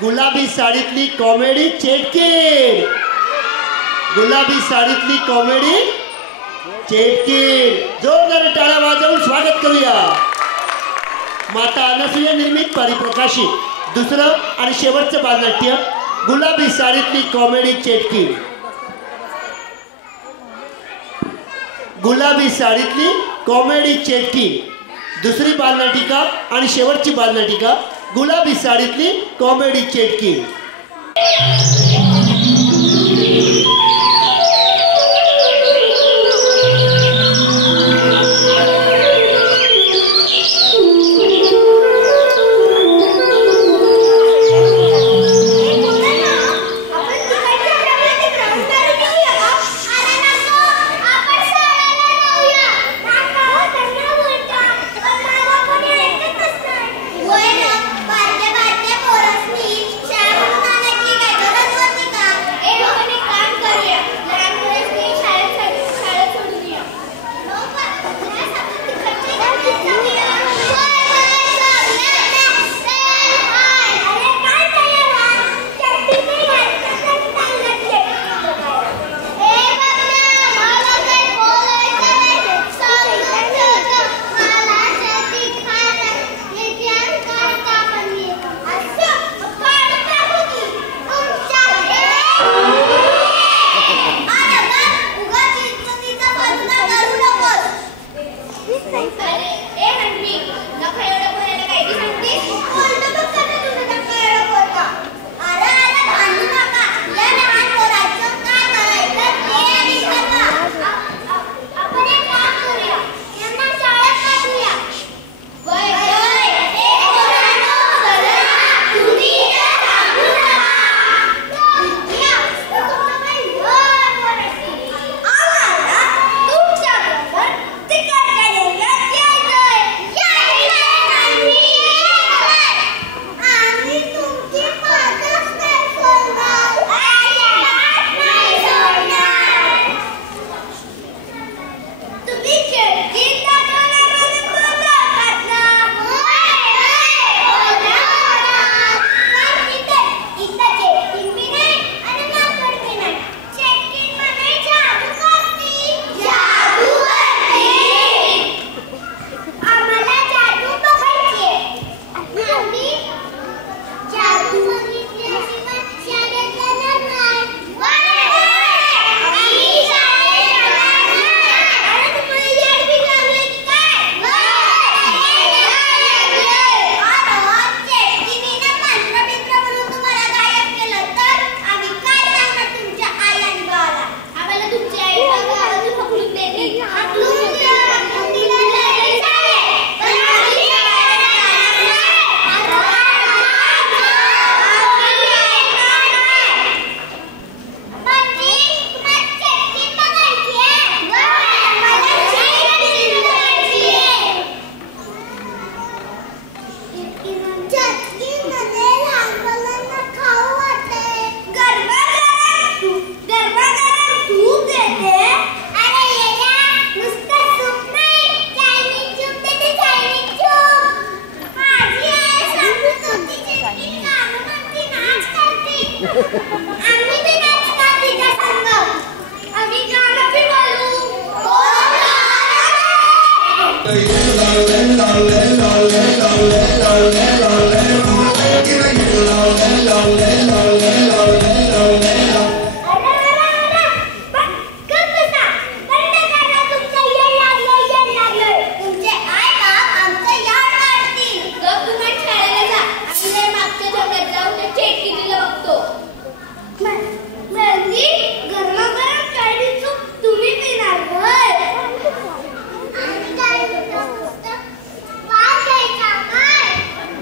गुलाबी साडीतली कॉमेडी चेटकीड. गुलाबी साडीतली कॉमेडी चेटकीड. जोरदार टाळ्या वाजवून स्वागत करूया. माता अनसूया निर्मित परिप्रकाशित दुसरं आणि शेवटचं बालनाट्य गुलाबी साडीतली कॉमेडी चेटकीड. गुलाबी साडीतली कॉमेडी चेटकीड. दुसरी बालनाटिका आणि शेवटची बालनाटिका गुलाबी साडीतली कॉमेडी चेटकीड.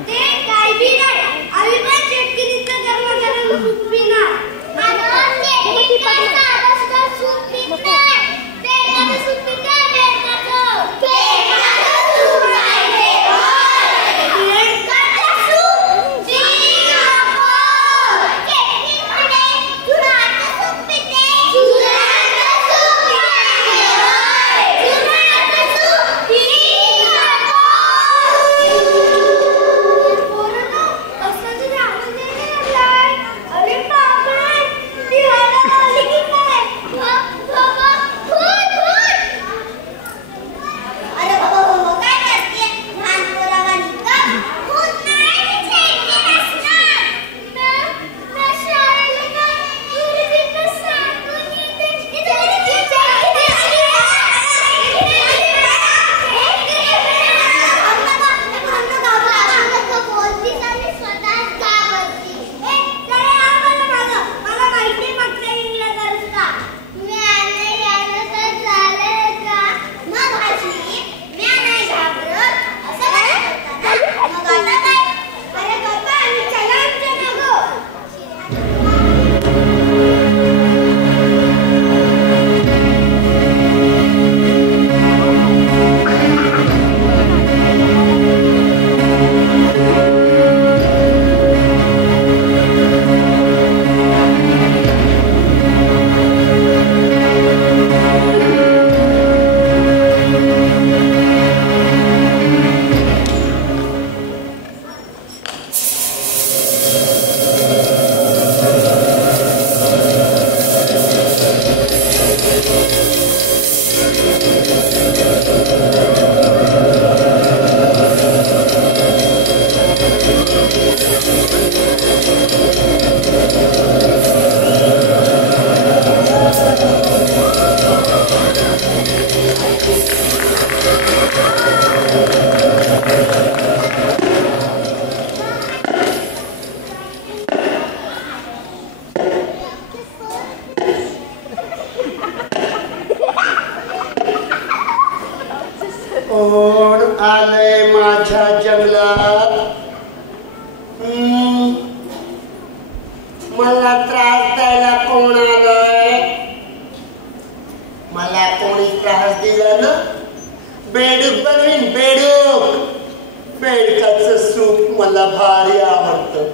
ते काय बी नाही आम्ही पण चेटकिनीचं आलंय माझ्या जंगलात. मला त्रास द्यायला कोण आलंय? मला कोणी त्रास दिला ना, बेडूक बनवीन. बेडूक, बेडकाचं सूप मला भारी आवडतं.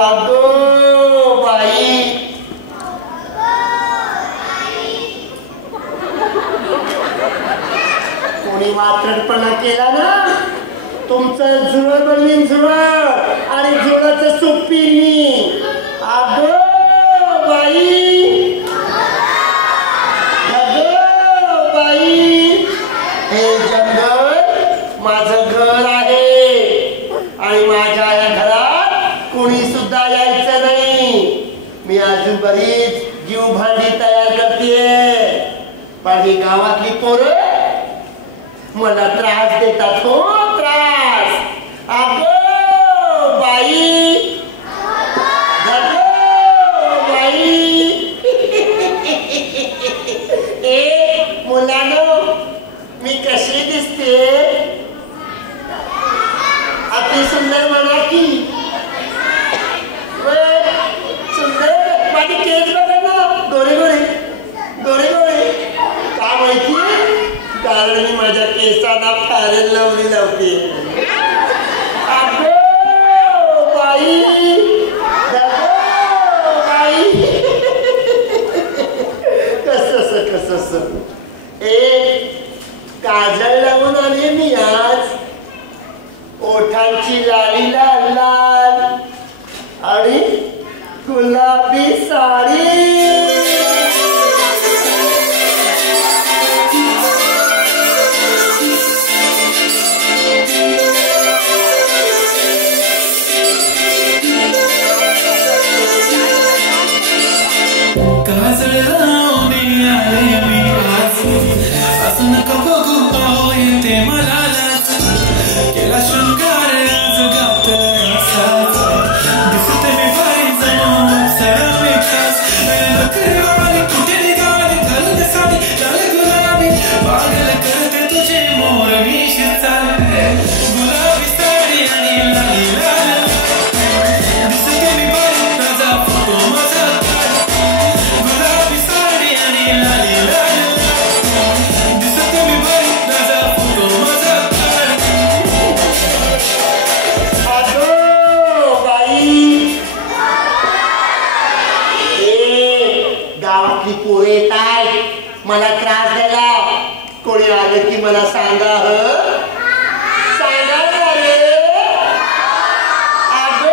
अगो बाई, कोणी वात्रटपणा केला ना, तुमचं जुळ बनवीन. जुळ आणि जुळाचं सूप पिईन. अगो बाई, अगो बाई, हे जंगल माझं घर आहे आणि माझ्या या घरात कोणी सुद्धा यायचं नाही. मी अजून बरीच जीव भांडी तयार करते, पण ही गावातली पोरं मला त्रास देतात. हो, त्रास. अगो बाई, अगो बाई. ए मुलांनो, मी कशी दिसते? अति सुंदर म्हणा की. सुंदर. माझी केस बघा ना, गोरे गोरे गोरे गोरे. का माहिती? कारण मी माझ्या केसांना फॅरेन लवली लावते. अगो बाई, अगो बाई. कसं काजळ लावून आले मी आज. ओठांची लाली लाल लाल आणि गुलाबी साडी. मला त्रास द्यायला कोणी आलं की मला सांगा. सांगा रे. अगो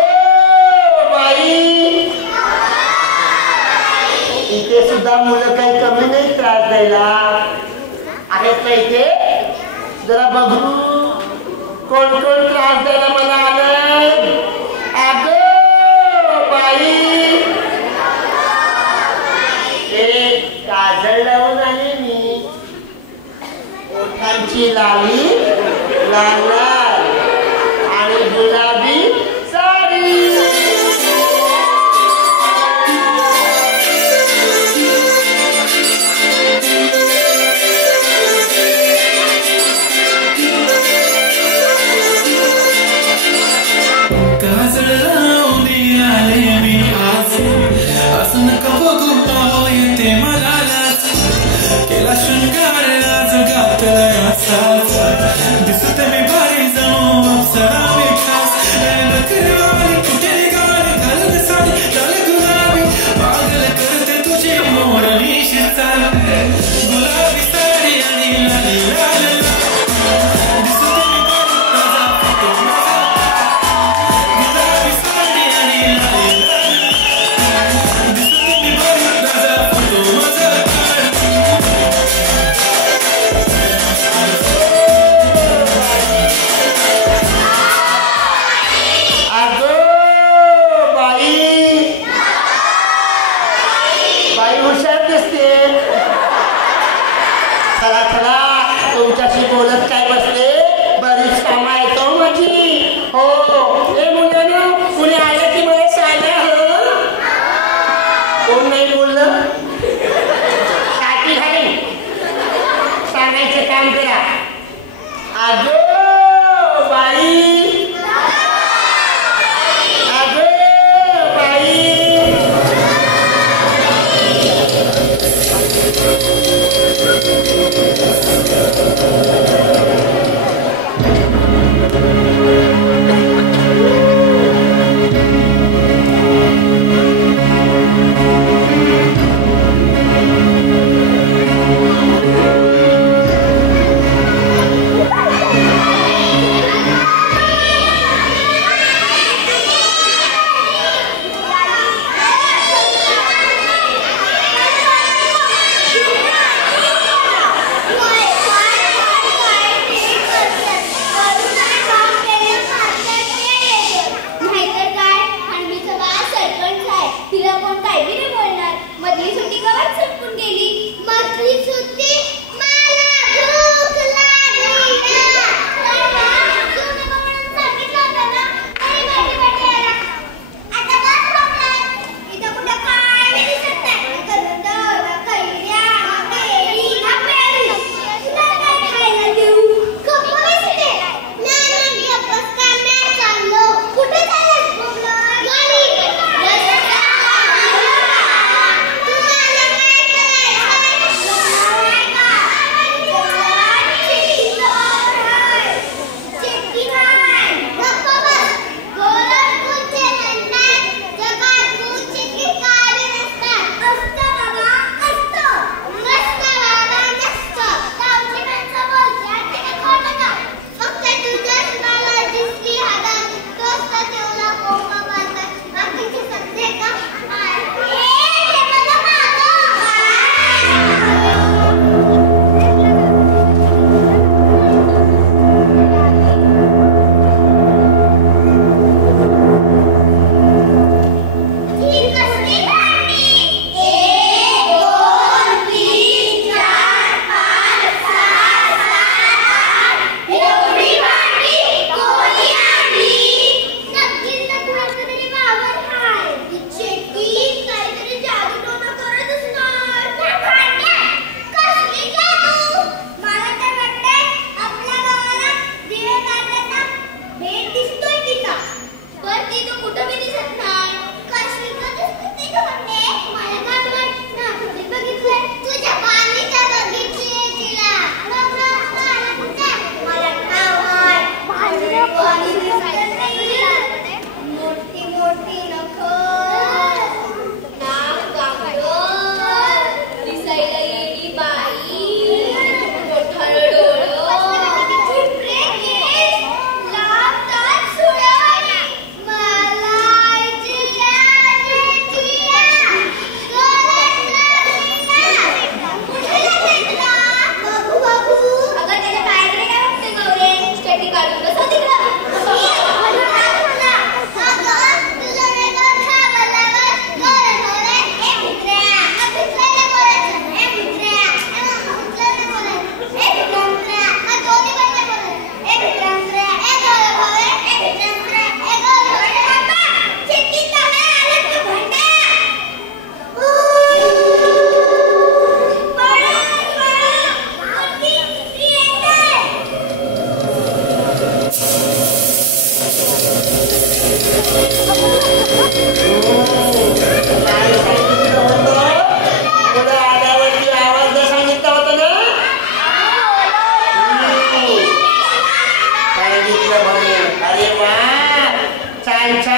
बाई, इथे सुद्धा मुलं काही कमी नाही त्रास द्यायला. आहेत ना इथे? जरा बघू कोण कोण त्रास द्यायला मला आलं. अगो बाई, काजळ लावून आले मी. ओठांची लाली लाल लाल आणि गुलाबी साडी. काजळ लावून आले मी आज. असं नका बघू येते मला लाज. केला शृंगार आज घातलाय असाच. दिसते मी भारी जणू अप्सरा मी खास. नखरेवाली कुठे गाडी घालत साडी लाल गुलाबी. पागल करते तुझी मोरणी चाल. गुलाबी साडी आणि लाली लाल दिसते मी भारी ताजा फोटो माझा. गुलाबी साडी आणि लाली लाल दिसते मी भारी ताजा फोटो माझा.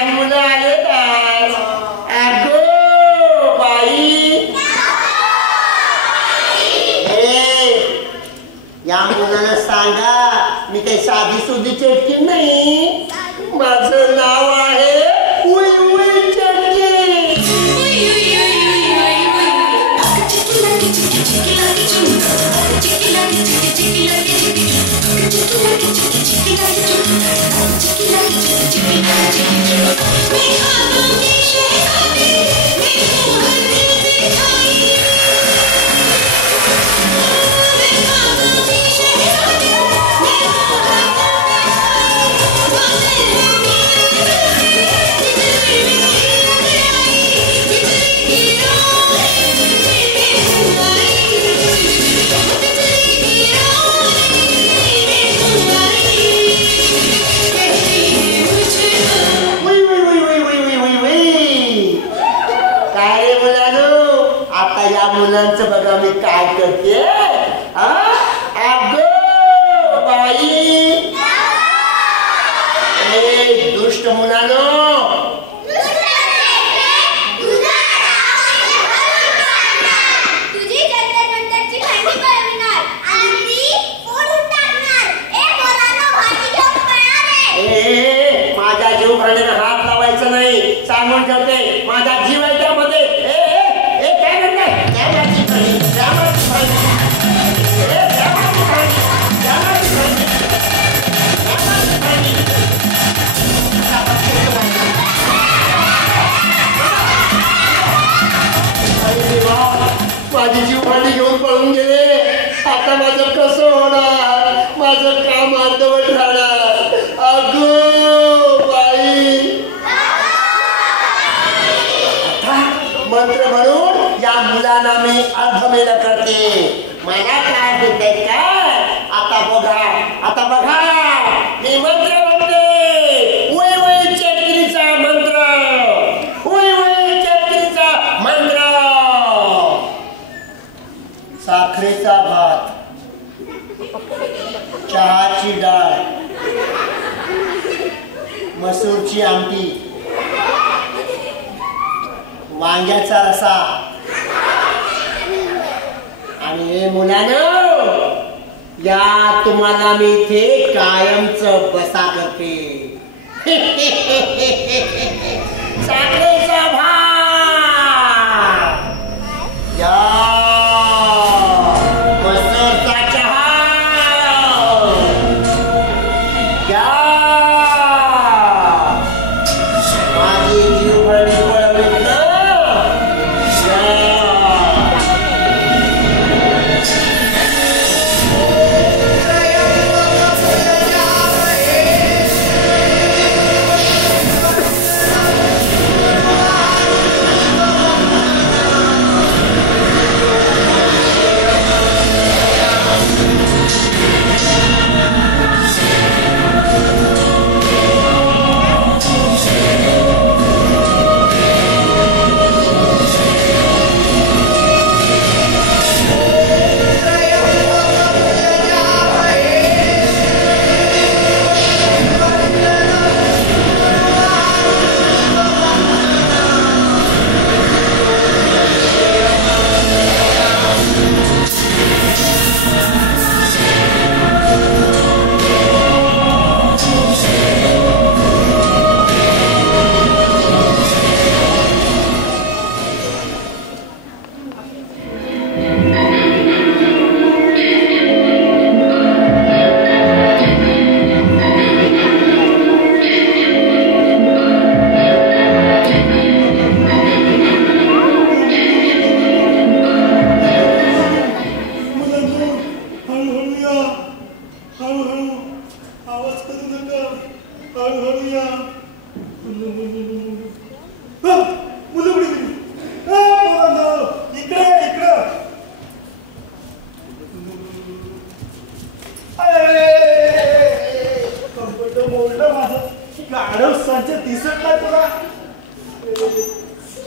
लहान मुलं आले तर अगो बाई या मुलाला सांगा मी काही साधी सुधी चटकी नाही. माझं नाव आहे उई उई चटकी. मुलांचं बघा मी काय करते. बाई दुष्ट मुलानो माझ्या जीव भांड्याने हात लावायचा नाही सांगून ठेवते. माझा जीव आहे त्यामध्ये. माझी जीव भांडी घेऊन पळून गेले. आता माझं कसं होणार. माझं काम अर्धवट राहणार. अगो बाई मंत्र म्हणून या मुलांना मी अर्धमेल करते. मला काय देते काय. आता बघा मी मंत्र म्हणते. उई उई चटकीचा मंत्र. उई उई चटकीचा मंत्र. साखरेचा भात, चहाची डाळ, मसूरची आमटी, वांग्याचा रसा आणि हे मुलांनो या तुम्हाला मी इथे कायमच बसा करते. साखरेचा भात या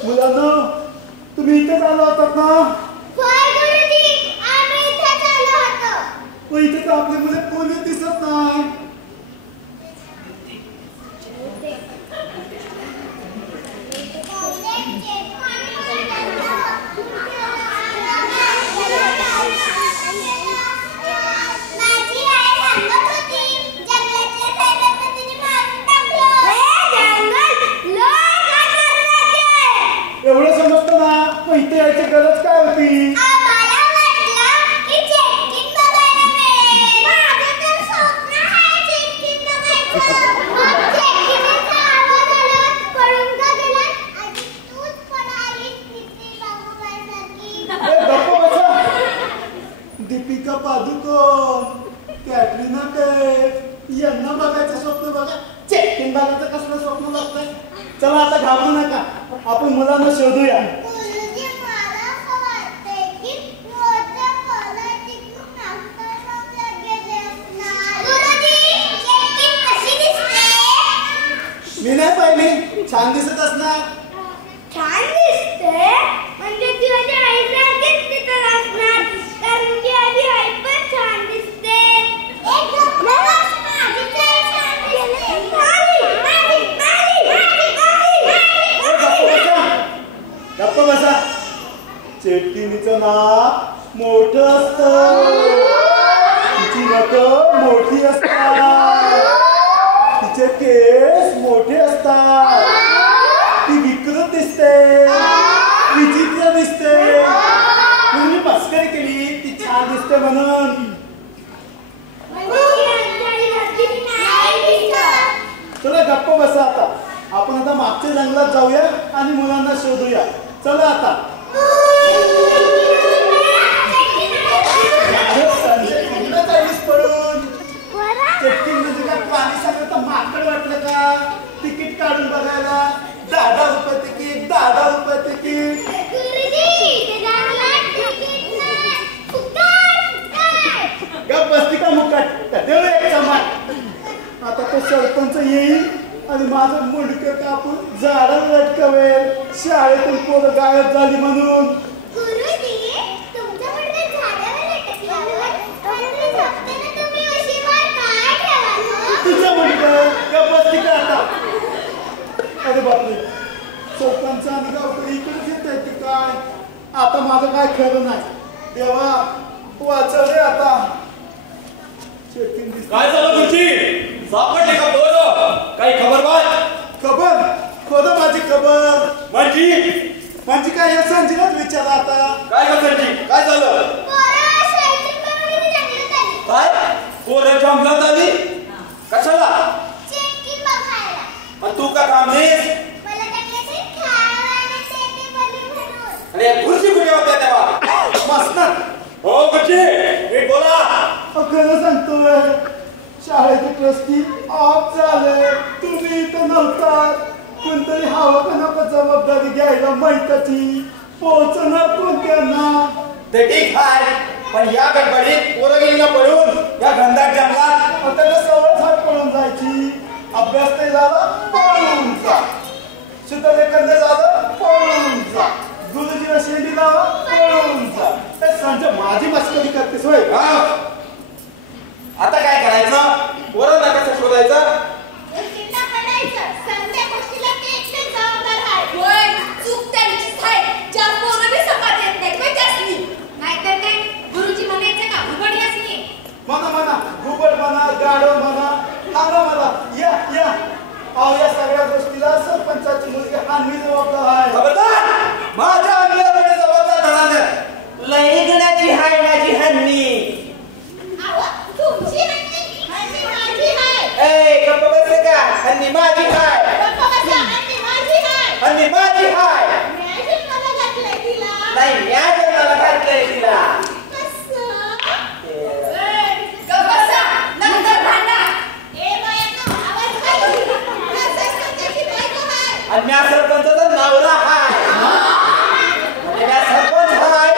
मुलांना तुम्ही इथेच आलो होतात ना? होय गुरुजी, आम्ही इथेच आलो होतो. मग इथे तर आपले मुले कोणी दिसत नाही. चला आता घाबरू नका, आपण मुलांना शोधूया. गुरुजी, मला असं वाटतंय की मोठ्या पॉलिटिक्स नागरिकांना गेले असणार. गुरुजी, चेकिंग कशी दिसते? मी नाही पाहिली, छान दिसत असणार. छान दिसते म्हणजे ती माझ्या आईसारखीच दिसत असणार, कारण की आधी आई पण छान दिसते. गप्प बसा. चेटकिनीचं नाक मोठं असतं, तिची नखं मोठी असतात, तिचे केस मोठे असतात, ती विकृत दिसते, विचित्र दिसते. म्हणून मी मस्करी केली, ती छान दिसते म्हणून. चला गप्प बसा आता. आपण आता मागच्या जंगलात जाऊया आणि मुलांना शोधूया. चला आता. पडून चटकी म्हणजे काय पाणी सांगत माकड वाटलं का? तिकीट काढून बघायला 10 रुपये तिकीट, 10 रुपये तिकीट. गप बसती का मुकाट? देऊ एक चमाट. आता तो सरपंच येईल आणि माझं मुंडकं कापून झाडाला लटकवेल, शाळेतून पोरं गायब झाली म्हणून. तुझं मुंडकं गप बसती का आता? अरे बापरे, सरपंच आणि गावकडे इकडेच येत आहे की काय? आता माझं काय खरं नाही. देवा वाचव रे आता. काय झालं गुरुजी? सापडले का पोरं? काही खबर बात? खबर? खोद माझी खबर. म्हणजे काय या संजीलाच विचारा आता. काय का संजी? काय झालं? काय पोरं जंगलात आली? कशाला? आणि तू का काम नाहीस? अरे गुरुजी कुठे होत्या तेव्हा? मस्तर. हो गुरुजी, नीट बोला. खरं सांगतोय, शाळेचे ट्रस्टी ऑफ झाले, तुम्ही इथं नव्हतात. कोणतरी हवं का नको जबाबदारी घ्यायला माहिताची, पोहोचणार कोणत्यांना? ते ठीक आहे, पण या गडबडीत पोरं गेली ना पळून या घनदाट जंगलात. त्याला सवय झाड पळून जायची. अभ्यास नाही झाला पळून जा, शुद्धलेखन नाही झालं पळून जा, गुरुजीला शेंडी लावा पळून जा. संजय माझी मस्करी करतेस होय? आता काय करायचं? पोरांना कसं शोधायचं? म्हणा घुबड म्हणा, गाढव म्हणा, सांगा मला. या या अहो, या सगळ्या गोष्टीला सरपंचाची मुलगी आम्ही जबाबदार आहे. खबरदार, माझ्या अंगल्याकडे जबाबदार धरा. लई गणाची हाय माझी हन्नी. ए गप्प बस का? हन्नी माझी हाय. हन्नी माझी हाय. नाही, या जन्माला घातलंय तिला. आणि म्या सरपंचाचा नवरा हाय. म्या सरपंच हाय.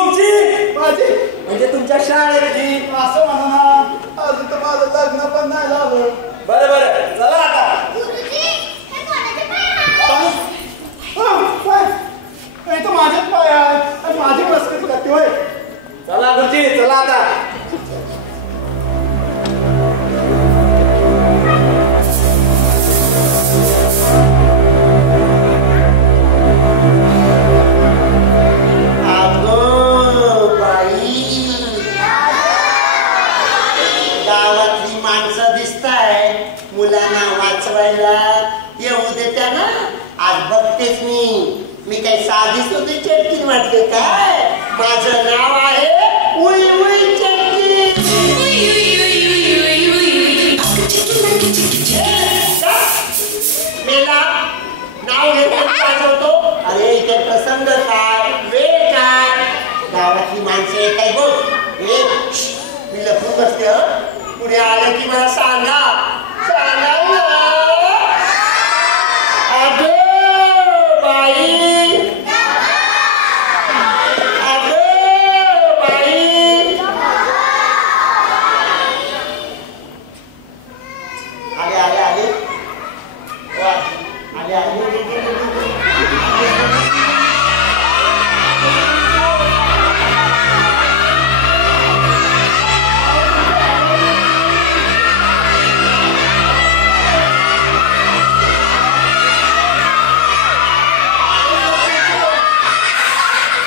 तुमची माझी म्हणजे तुमच्या शाळेतली. असं म्हणा ना, अजून तर माझं लग्न पण नाही झालं. बरं बरं चला आता. गुरुजी, हे कोणाचे पाय आहेत? काय तो माझ्याच पाय आहे आणि माझी मस्करी करते होय. चला गुरुजी चला आता. अगं बाई, गावातली माणसं दिसताय मुलांना वाचवायला. येऊ देत्या ना, आज बघतेच मी काही साधी सुधी चटकीन वाटते काय. माझं नाव आहे उई उई चटकी. मेला नाव घेण्यात होतो. अरे इथे प्रसंग काय, वेळ काय, गावातली माणसं येत आहे बघ. मी लपून बसते. पुढे आलं की मला सांगा सांगा ना. अगं बाई, अगं बाई. आले आले आले वा, आले आले.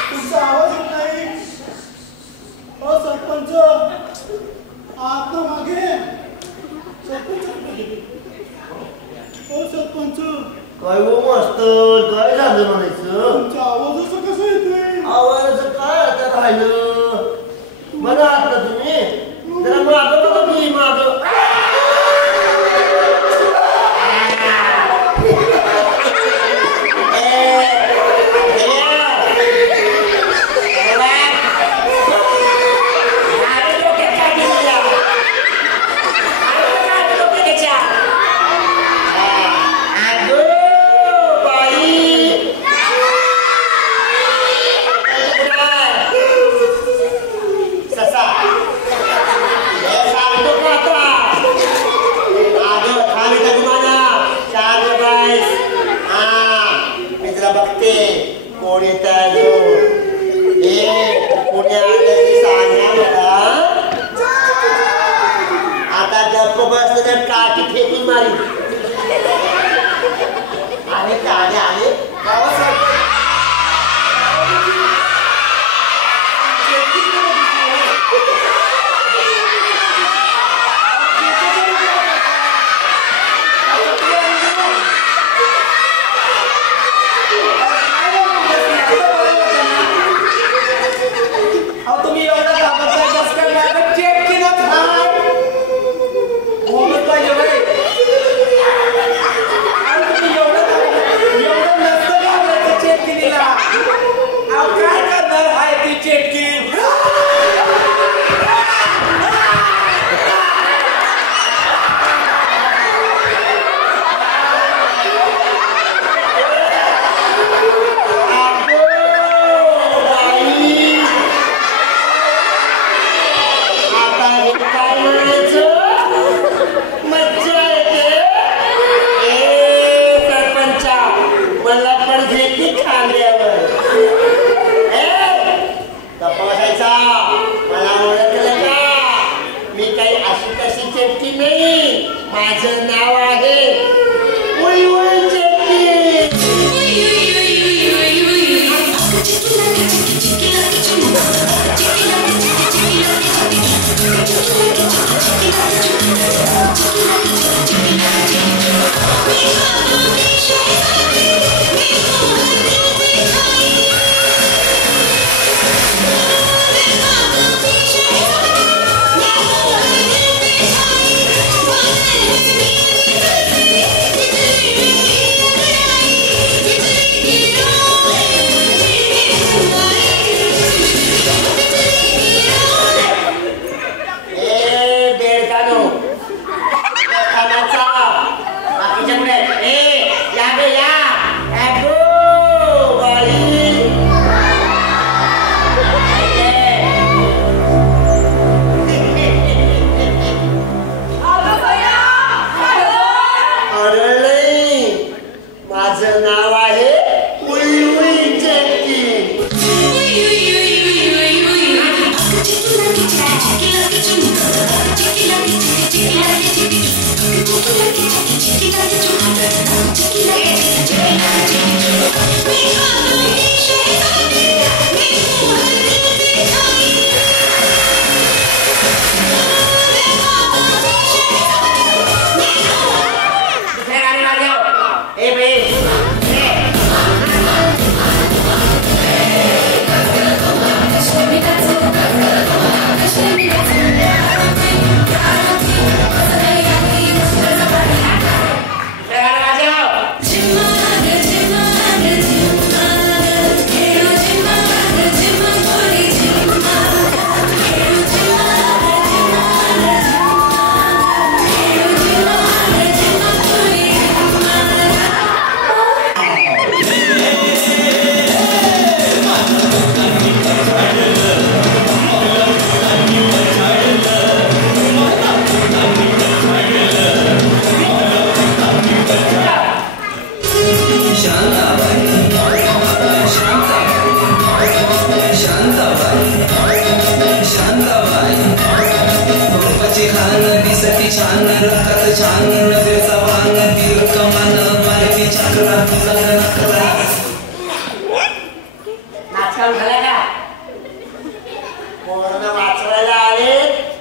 तुमचा आवाज येत नाही. ओ सरपंच, आत ना मागे. ओ सरपंच, काय हो मास्तर, काय झालं म्हणायचं. तुमचा आवाज असं कसं येतोय? आवाजाचं काय आता राहिलं. बघा आता तुम्ही जरा मागं बघा मी मागं. कोण येत आहे पुणे आलं की सांगा मला. आता गप्प बसलं तर काठी फेकून मारी. आले का आले आले तुम्ही एवढं घाबरताय कसं काय. माझं चेक केलं थांब. तुम्ही एवढं नसतं घाबरायचं चेटकिनीला. काय करणार आहे ती चेटकीन. पोरांना वाचवायला आले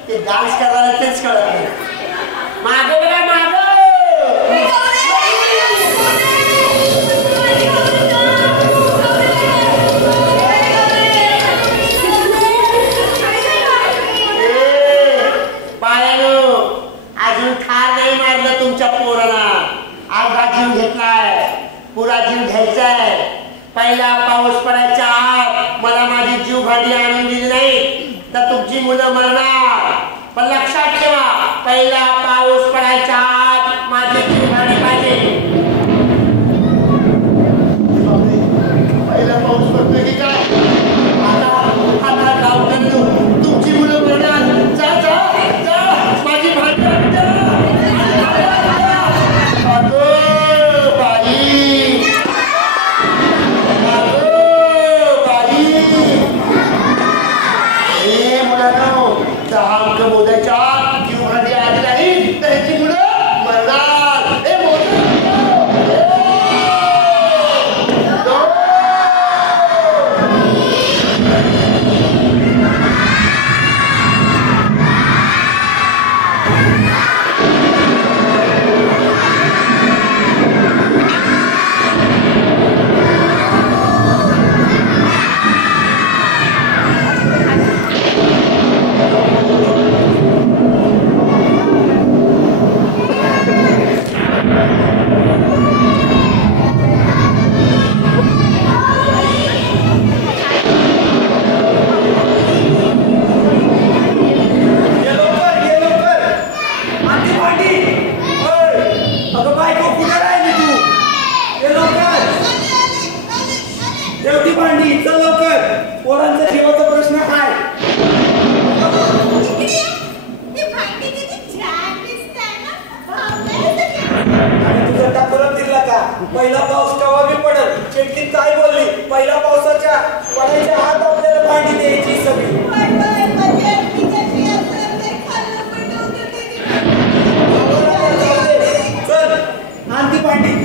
ते डान्स करायला तेच कळत नाही. मागे बघा मागे. अजून ठार नाही मारलं तुमच्या पोरांना. अर्धा जीव घेतलाय, पुरा जीव घ्यायचाय. पहिला पाऊस पडायच्या आत मला माझी जीव भांडी आणून दिली नाही तर तुमची मुलं मरणार. पण लक्षात ठेवा, पहिला पाऊस पडायच्या आत माझी जीव भांडी पाहिजे. पहिला पाऊस पडतोय की काय? आता गाव करतो तुमची मुलं मरणार. जा जा जा माझी भांडी मोदाच्या जीव भांडी आली नाही त्याची मुलं मरणार. पहिला पाऊस केव्हा बी पडल. शेटकीन काय बोलली, पहिला पावसाच्या पडायच्या आत आपल्याला भांडी द्यायची सगळी. चल आण ती भांडी.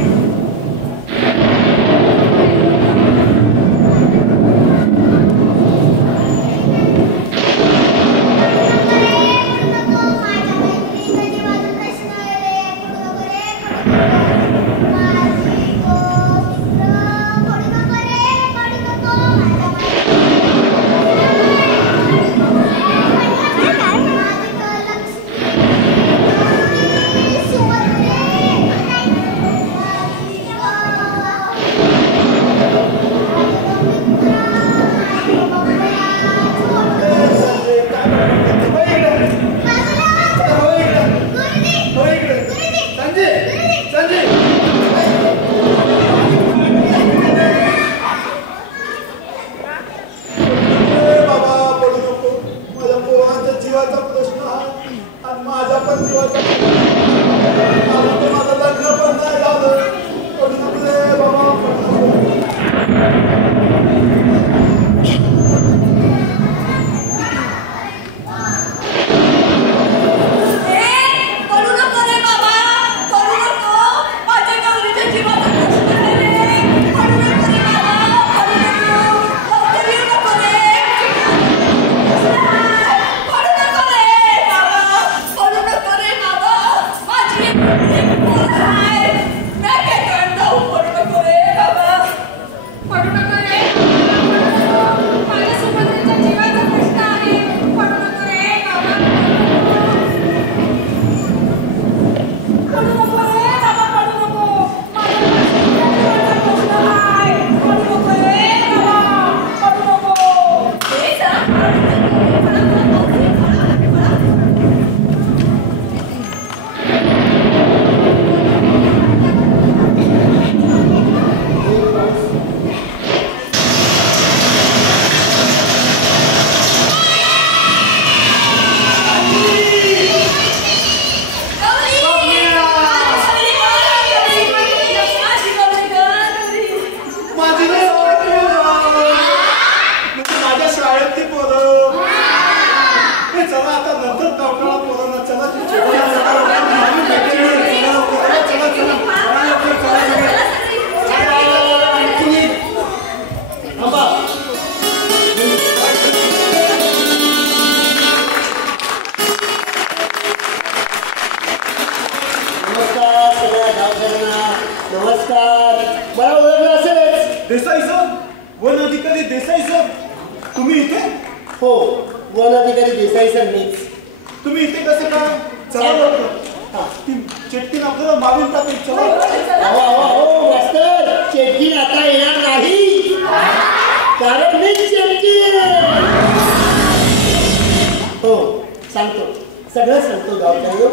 हो, वन अधिकारी देसाई सर मीच. तुम्ही इथे कसं काय? चला लवकर. ती चेटकीन आपल्याला मारून टाकेल. चला. अहो मास्तर, चेटकीन आता येणार नाही, कारण मीच चेटकीन. हो, सांगतो, सगळं सांगतो गावकरी.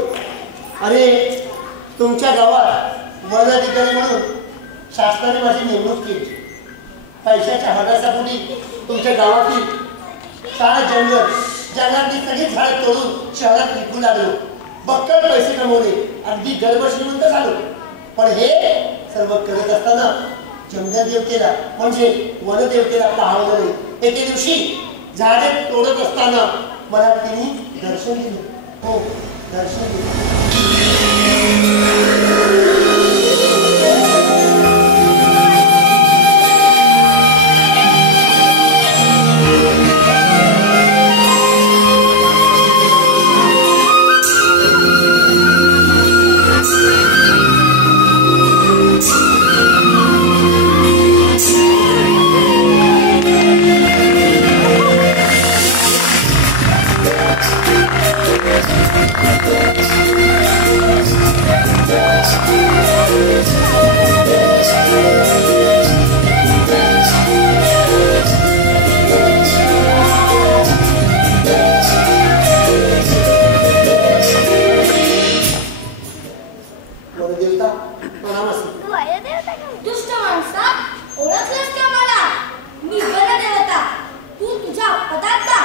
अरे, तुमच्या गावात वन अधिकारी म्हणून शासनाने माझी नेमणूक केली. पैशाच्या हगासापोटी तुमच्या गावातील सारा जंगलातली सगळी झाडं तोडून शहरात विकू लागलो. बक्कळ पैसे कमवले, अगदी गर्भ श्रीमंत झालो. पण हे सर्व करत असताना जंगलदेवतेला म्हणजे वनदेवतेला पाहवलं नाही. एके दिवशी झाडे तोडत असताना मला तिने दर्शन दिलं. हो, दर्शन दिलं. दुष्ट माणसा, ओळखलंस का मला? मी वनदेवता. तू तुझ्या पदाचा,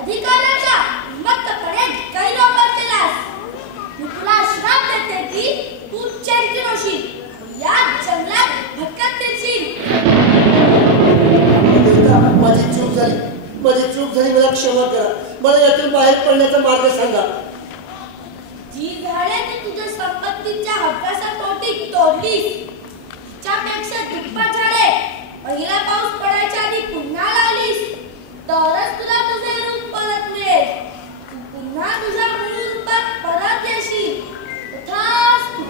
अधिकाराचा हिंमतपणे गैरवापर केलास. मी तुला श्राप देते की तू चेटकीन होशील, या जंगलात भटकत फिरशील. माझी चूक झाली, मला क्षमा करा. मला यातून बाहेर पडण्याचा मार्ग सांगा. जी झाडे तू तुझ्या संपत्तीच्या हक्कासाठी तोडलीस, त्यापेक्षा दुप्पट झाडे पहिला पाऊस पडायच्या आधी पुन्हा लावलीस, तरच तुला तुझे रूप परत मिळेल. पुन्हा तुझ्या मूळ रूपात परत येशील. तथास्तु.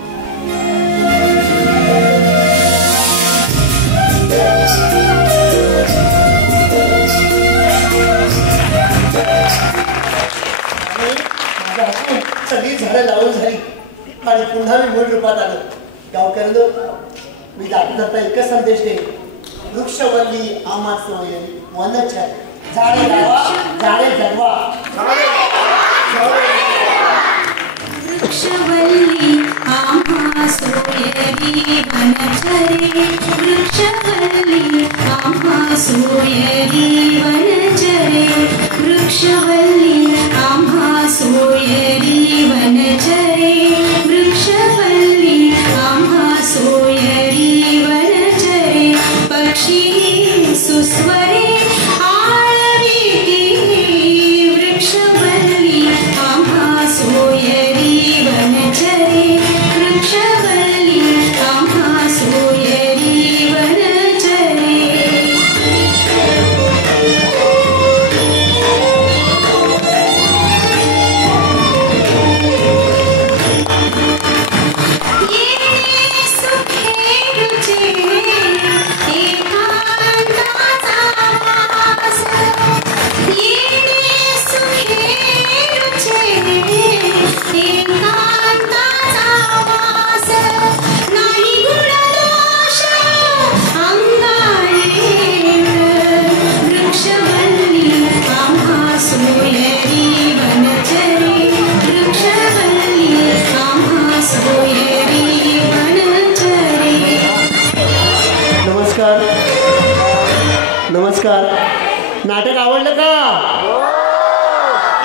सगळी झाडं लावून झाली आणि पुन्हा मी मूळ रूपात आलो. गावकऱ्यांनो, मी जाता एकच संदेश देईन. वृक्षवल्ली आम्हा सोयरी वनचर. झाडे लावा, झाडे जगवा. वृक्षवल्ली आम्हा सोयरी वनचरे. वृक्षवल्ली आम्हा सोयरी वनचरे. वृक्षवल्ली आम्हा सोयरी वनचरे. वृक्षवल्ली आम्हा सोयरी वनचरे. पक्षी सुस्वरे आळविती. वृक्षवल्ली आम्हा सोयरी वनचरे. वृक्षवल्ली आम्हा सोयरी वनचरे. नमस्कार. नाटक आवडलं का?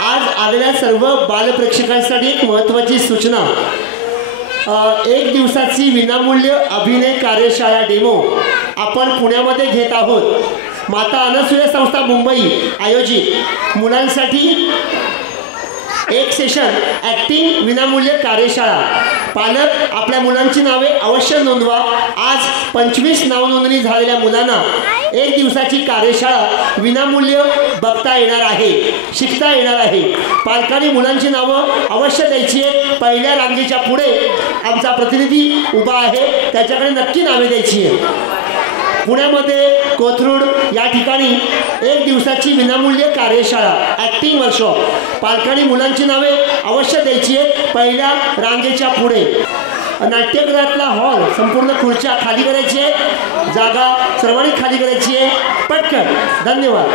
आज आलेल्या सर्व बालप्रेक्षकांसाठी एक महत्त्वाची सूचना. 1 दिवसाची विनामूल्य अभिनय कार्यशाळा डेमो आपण पुण्यामध्ये घेत आहोत. माता अनसूया संस्था मुंबई आयोजित मुलांसाठी एक सेशन ॲक्टिंग विनामूल्य कार्यशाळा. पालक आपल्या मुलांची नावे अवश्य नोंदवा. आज 25 नाव नोंदणी झालेल्या मुलांना 1 दिवसाची कार्यशाळा विनामूल्य बघता येणार आहे, शिकता येणार आहे. पालकांनी मुलांची नावं अवश्य द्यायची आहे. पहिल्या रांगेच्या पुढे आमचा प्रतिनिधी उभा आहे, त्याच्याकडे नक्की नावे द्यायची आहे. पुण्यामध्ये कोथरूड या ठिकाणी 1 दिवसाची विनामूल्य कार्यशाळा ॲक्टिंग वर्कशॉप. पालकांनी मुलांची नावे अवश्य द्यायची आहेत. पहिल्या रांगेच्या पुढे. नाट्यगृहातला हॉल संपूर्ण खुर्च्या खाली करायची आहे. जागा सर्वांनी खाली करायची आहे. पटकन. धन्यवाद.